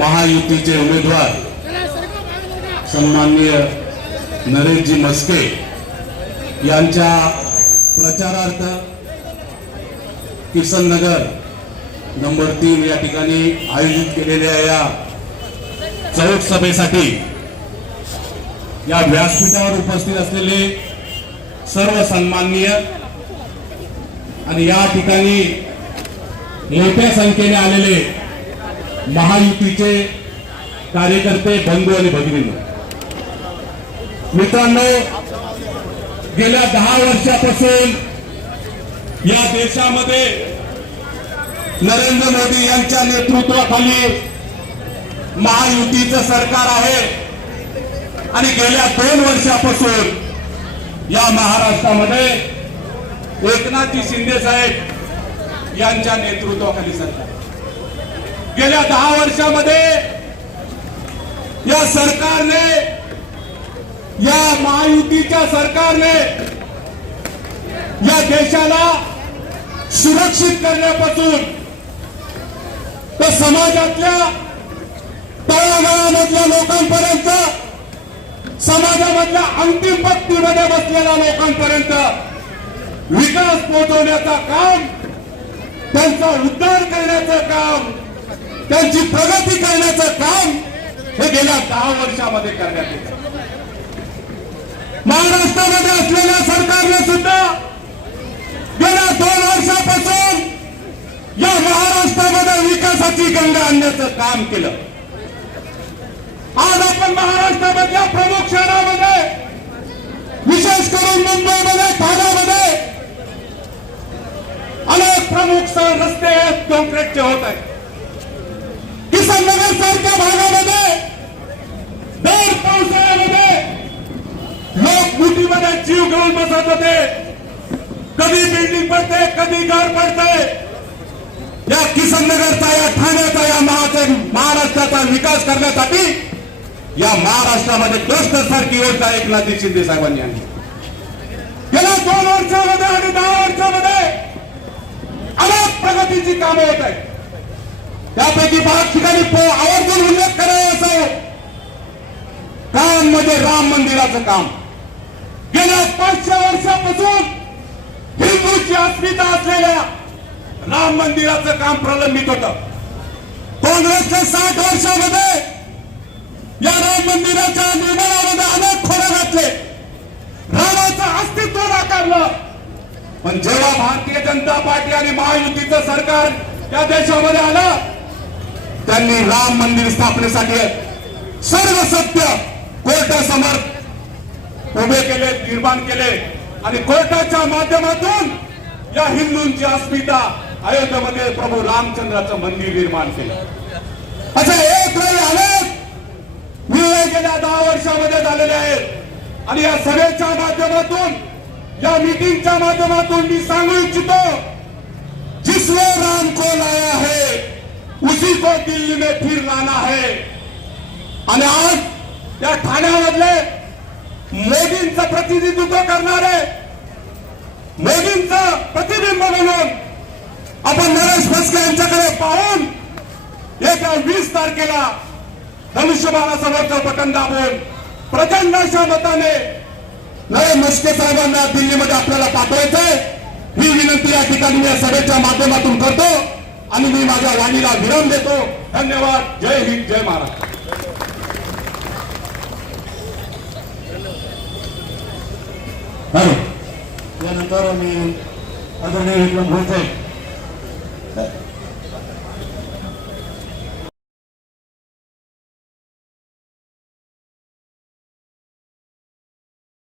महायुतीचे उमेदवार सन्माननीय नरेशजी मस्के यांच्या प्रचारार्थ किसन नगर नंबर तीन या ठिकाणी आयोजित केलेल्या या चौक सभेसाठी या व्यासपीठावर उपस्थित असलेले सर्व सन्माननीय आणि या ठिकाणी मोठ्या संख्येने आलेले महायुतीचे कार्यकर्ते बंधू आणि भगिनी मित्रांनो गेल्या दहा वर्षापासून या देशामध्ये नरेंद्र मोदी यांच्या नेतृत्वाखाली महायुतीचं सरकार आहे. आणि गेल्या दोन वर्षापासून या महाराष्ट्रामध्ये एकनाथजी शिंदे साहेब यांच्या नेतृत्वाखाली सरकार गेल्या दहा वर्षामध्ये या सरकारने या महायुतीच्या सरकारने या देशाला सुरक्षित करण्यापासून तर समाजातल्या तळागाळामधल्या लोकांपर्यंत समाजामधल्या अंतिम पत्तीमध्ये बसलेल्या लोकांपर्यंत विकास पोहोचवण्याचं काम त्यांचा उद्धार करण्याचं काम त्यांची प्रगती करण्याचं काम हे गेल्या दहा वर्षामध्ये करण्यात येत. महाराष्ट्रामध्ये असलेल्या सरकारने सुद्धा गेल्या दोन वर्षापासून या महाराष्ट्रामध्ये विकासाची गंगा आणण्याचं काम केलं. आज आपण महाराष्ट्रामधल्या प्रमुख शहरामध्ये विशेष करून मुंबईमध्ये ठाण्यामध्ये अनेक प्रमुख स- रस्ते कॉन्क्रीटचे होत आहेत. जीव घेऊन बसत होते. कधी बिल्डिंग पडते कधी घर पडते. या किसननगरचा या ठाण्याचा या महाराष्ट्राचा विकास करण्यासाठी या महाराष्ट्रामध्ये क्लस्टर सारखी योजना एकनाथजी शिंदे साहेबांनी आणली. गेल्या दोन वर्षामध्ये आणि दहा वर्षामध्ये अनेक प्रगतीची कामं होत आहेत. त्यापैकी पाच ठिकाणी आवर्जून उल्लेख करायचा असो. काम म्हणजे राम मंदिराचं काम. गेल्या पाचशे वर्षापासून हिंदूची अस्मिता असलेल्या राम मंदिराचं काम प्रलंबित होतं. काँग्रेसच्या साठ वर्षामध्ये या राम मंदिराच्या निर्माणामध्ये अनेक खोडे घातले. रामाचं अस्तित्व नाकारलं. पण जेव्हा भारतीय जनता पार्टी आणि महायुतीचं सरकार या देशामध्ये आलं त्यांनी राम मंदिर स्थापनेसाठी सर्व सत्य कोर्टासमोर उभे केले निर्माण केले. आणि कोर्टाच्या माध्यमातून या हिंदूंची अस्मिता अयोध्येमध्ये प्रभू रामचंद्राचं मंदिर निर्माण केलं. असे एक नाही अनेक निर्णय गेल्या दहा वर्षामध्ये झालेले आहेत. आणि या सभेच्या माध्यमातून या मीटिंगच्या माध्यमातून मी सांगू इच्छितो जिसने राम को लाया है उसी को दिल्ली में फिर लाना है. आणि आज त्या ठाण्यामधले मोदींचं प्रतिनिधित्व करणारे मोदींचं प्रतिबिंब म्हणून आपण नरेश भस्के यांच्याकडे पाहून येत्या वीस तारखेला धनुष्यबाणासमोरचं बटन दाबून प्रचंड अशा मताने नरेश म्हस्के साहेबांना दिल्लीमध्ये आपल्याला पाठवायचंय ही विनंती या ठिकाणी मी या सभेच्या माध्यमातून करतो आणि मी माझ्या वाणीला विराम देतो. धन्यवाद. जय हिंद. जय महाराष्ट्र. यानंतर मी आदरणीय विक्रम भोसले